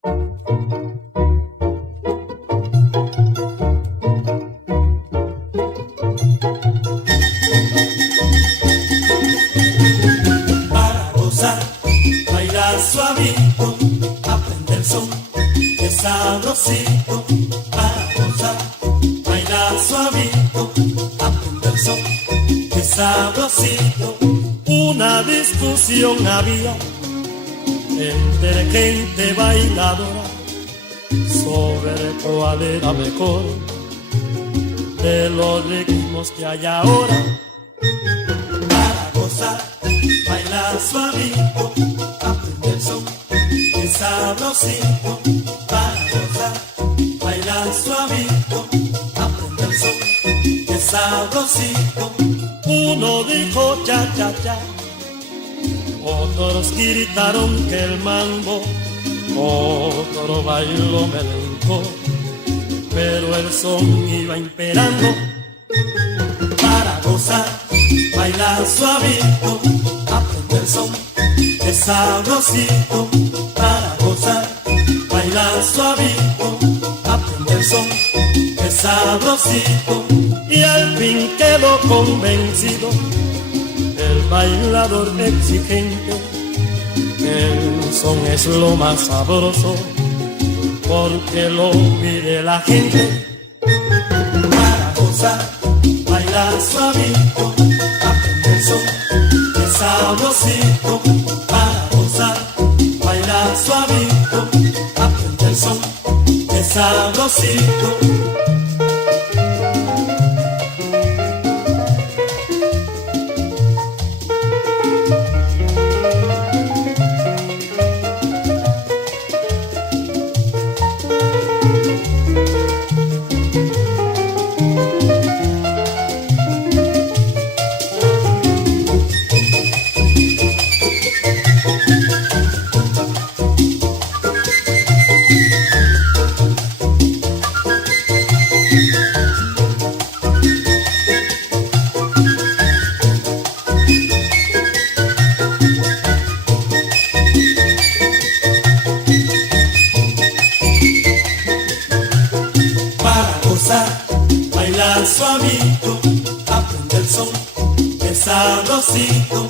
Para gozar, bailar suavito, aprender son, que sabrosito. Para gozar, bailar suavito, aprender son, que sabrosito. Una discusión había entre gente bailadora sobre cuál era mejor de los ritmos que hay ahora. Para gozar, bailar suavito, aprender son, que sabrosito. Para gozar, bailar suavito, aprender son, que sabrosito. Uno dijo cha cha cha, otros gritaron que el mambo, otro bailó melenco, pero el son iba imperando. Para gozar, bailar suavito, aprender son, que sabrosito. Para gozar, bailar suavito, aprender son, que sabrosito. Y al fin quedó convencido el bailador exigente, el son es lo más sabroso porque lo pide la gente. Para gozar, bailar suavito, aprender son, que sabrosito. Para gozar, bailar suavito, aprender son, que sabrosito. Bailar suavito, aprender son, que sabrosito.